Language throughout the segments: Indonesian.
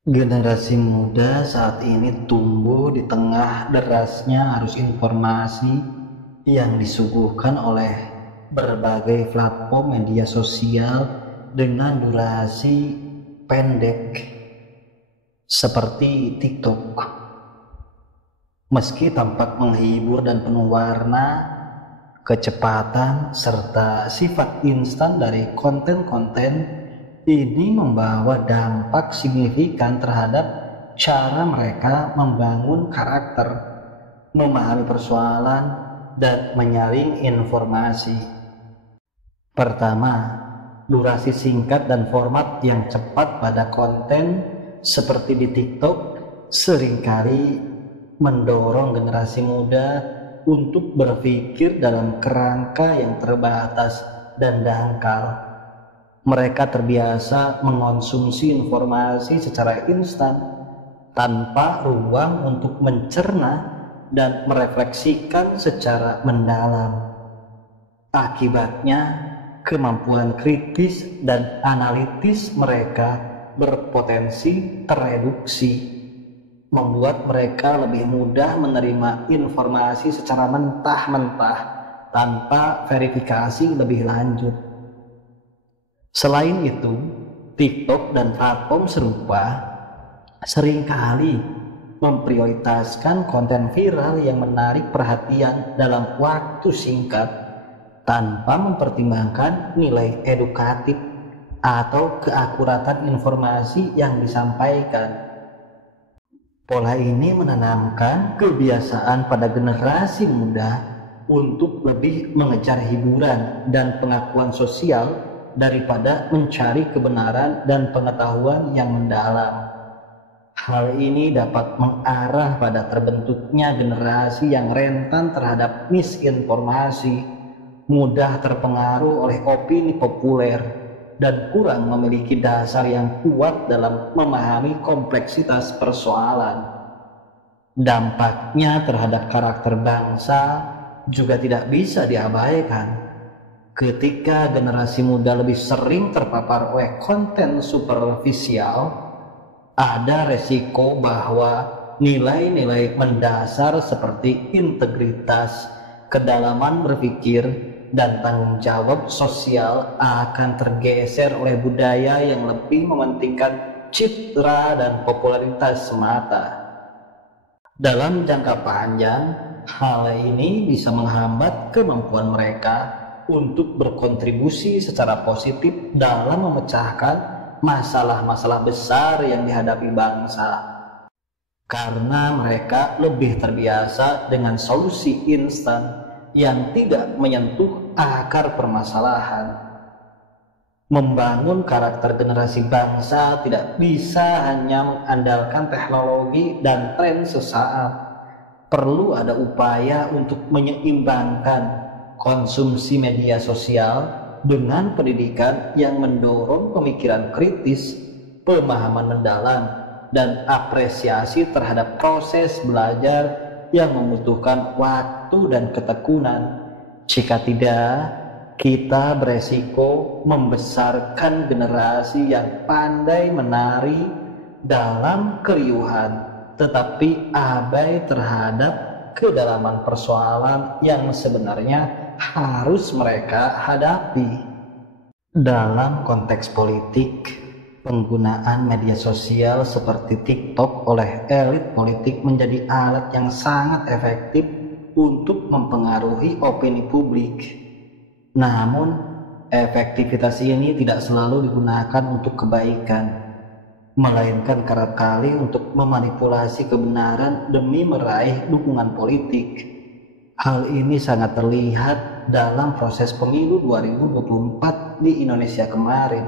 Generasi muda saat ini tumbuh di tengah derasnya arus informasi yang disuguhkan oleh berbagai platform media sosial dengan durasi pendek seperti TikTok. Meski tampak menghibur dan penuh warna, kecepatan serta sifat instan dari konten-konten ini membawa dampak signifikan terhadap cara mereka membangun karakter, memahami persoalan, dan menyaring informasi. Pertama, durasi singkat dan format yang cepat pada konten seperti di TikTok seringkali mendorong generasi muda untuk berpikir dalam kerangka yang terbatas dan dangkal. Mereka terbiasa mengonsumsi informasi secara instan tanpa ruang untuk mencerna dan merefleksikan secara mendalam. Akibatnya, kemampuan kritis dan analitis mereka berpotensi tereduksi, membuat mereka lebih mudah menerima informasi secara mentah-mentah tanpa verifikasi lebih lanjut. Selain itu, TikTok dan platform serupa seringkali memprioritaskan konten viral yang menarik perhatian dalam waktu singkat tanpa mempertimbangkan nilai edukatif atau keakuratan informasi yang disampaikan. Pola ini menanamkan kebiasaan pada generasi muda untuk lebih mengejar hiburan dan pengakuan sosial daripada mencari kebenaran dan pengetahuan yang mendalam. Hal ini dapat mengarah pada terbentuknya generasi yang rentan terhadap misinformasi, mudah terpengaruh oleh opini populer, dan kurang memiliki dasar yang kuat dalam memahami kompleksitas persoalan. Dampaknya terhadap karakter bangsa juga tidak bisa diabaikan. Ketika generasi muda lebih sering terpapar oleh konten superficial, ada resiko bahwa nilai-nilai mendasar seperti integritas, kedalaman berpikir, dan tanggung jawab sosial akan tergeser oleh budaya yang lebih mementingkan citra dan popularitas semata. Dalam jangka panjang, hal ini bisa menghambat kemampuan mereka untuk berkontribusi secara positif dalam memecahkan masalah-masalah besar yang dihadapi bangsa, karena mereka lebih terbiasa dengan solusi instan yang tidak menyentuh akar permasalahan. Membangun karakter generasi bangsa tidak bisa hanya mengandalkan teknologi dan tren sesaat. Perlu ada upaya untuk menyeimbangkan konsumsi media sosial dengan pendidikan yang mendorong pemikiran kritis, pemahaman mendalam, dan apresiasi terhadap proses belajar yang membutuhkan waktu dan ketekunan. Jika tidak, kita beresiko membesarkan generasi yang pandai menari dalam keriuhan, tetapi abai terhadap kedalaman persoalan yang sebenarnya harus mereka hadapi. Dalam konteks politik, penggunaan media sosial seperti TikTok oleh elit politik menjadi alat yang sangat efektif untuk mempengaruhi opini publik. Namun, efektivitas ini tidak selalu digunakan untuk kebaikan, melainkan kerap kali untuk memanipulasi kebenaran demi meraih dukungan politik. Hal ini sangat terlihat dalam proses pemilu 2024 di Indonesia kemarin,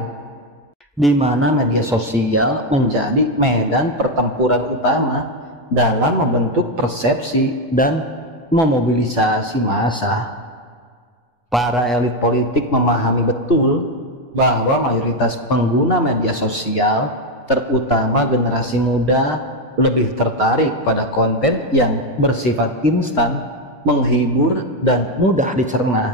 di mana media sosial menjadi medan pertempuran utama dalam membentuk persepsi dan memobilisasi massa. Para elit politik memahami betul bahwa mayoritas pengguna media sosial, terutama generasi muda, lebih tertarik pada konten yang bersifat instan, menghibur, dan mudah dicerna.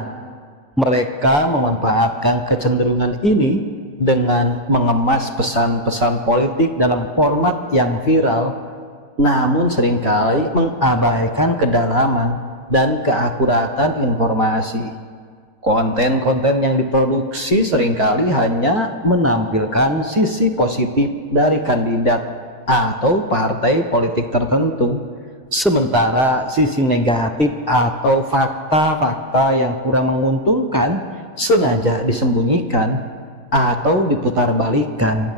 Mereka memanfaatkan kecenderungan ini dengan mengemas pesan-pesan politik dalam format yang viral, namun seringkali mengabaikan kedalaman dan keakuratan informasi. Konten-konten yang diproduksi seringkali hanya menampilkan sisi positif dari kandidat atau partai politik tertentu, sementara sisi negatif atau fakta-fakta yang kurang menguntungkan sengaja disembunyikan atau diputarbalikkan.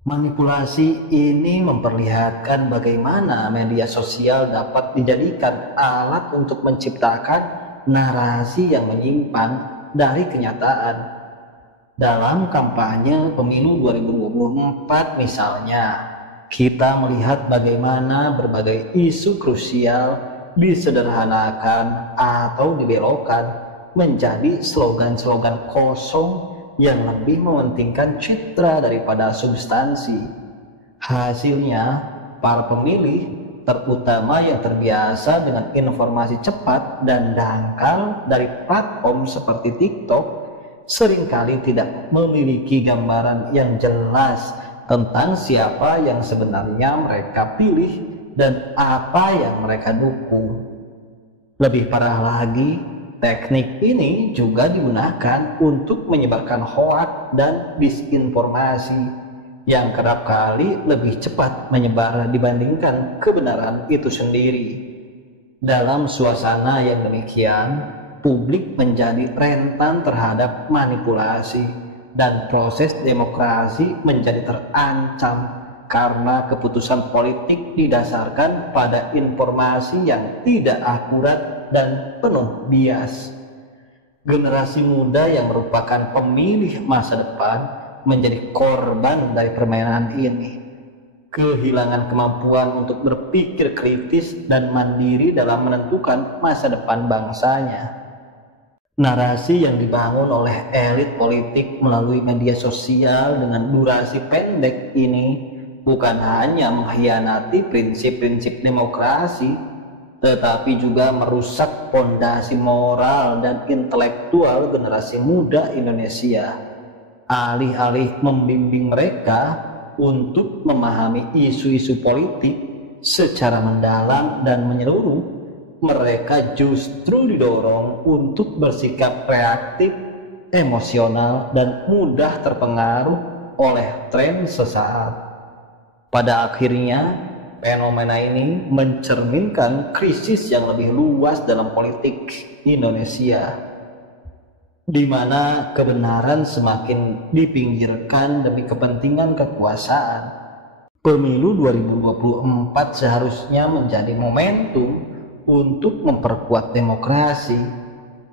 Manipulasi ini memperlihatkan bagaimana media sosial dapat dijadikan alat untuk menciptakan narasi yang menyimpang dari kenyataan. Dalam kampanye pemilu 2024 misalnya, kita melihat bagaimana berbagai isu krusial disederhanakan atau dibelokkan menjadi slogan-slogan kosong yang lebih mementingkan citra daripada substansi. Hasilnya, para pemilih, terutama yang terbiasa dengan informasi cepat dan dangkal dari platform seperti TikTok, seringkali tidak memiliki gambaran yang jelas tentang siapa yang sebenarnya mereka pilih dan apa yang mereka dukung. Lebih parah lagi, teknik ini juga digunakan untuk menyebarkan hoaks dan disinformasi yang kerap kali lebih cepat menyebar dibandingkan kebenaran itu sendiri. Dalam suasana yang demikian, publik menjadi rentan terhadap manipulasi dan proses demokrasi menjadi terancam karena keputusan politik didasarkan pada informasi yang tidak akurat dan penuh bias. Generasi muda yang merupakan pemilih masa depan menjadi korban dari permainan ini, kehilangan kemampuan untuk berpikir kritis dan mandiri dalam menentukan masa depan bangsanya. Narasi yang dibangun oleh elit politik melalui media sosial dengan durasi pendek ini bukan hanya mengkhianati prinsip-prinsip demokrasi, tetapi juga merusak fondasi moral dan intelektual generasi muda Indonesia. Alih-alih membimbing mereka untuk memahami isu-isu politik secara mendalam dan menyeluruh, mereka justru didorong untuk bersikap reaktif, emosional, dan mudah terpengaruh oleh tren sesaat. Pada akhirnya, fenomena ini mencerminkan krisis yang lebih luas dalam politik Indonesia, di mana kebenaran semakin dipinggirkan demi kepentingan kekuasaan. Pemilu 2024 seharusnya menjadi momentum untuk memperkuat demokrasi,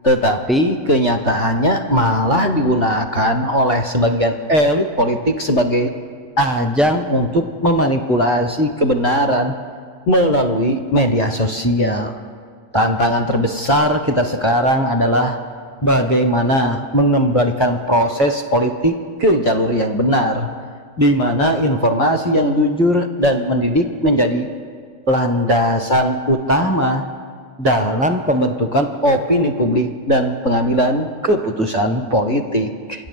tetapi kenyataannya malah digunakan oleh sebagian elit politik sebagai ajang untuk memanipulasi kebenaran melalui media sosial. Tantangan terbesar kita sekarang adalah bagaimana mengembalikan proses politik ke jalur yang benar, di mana informasi yang jujur dan mendidik menjadi landasan utama dalam pembentukan opini publik dan pengambilan keputusan politik.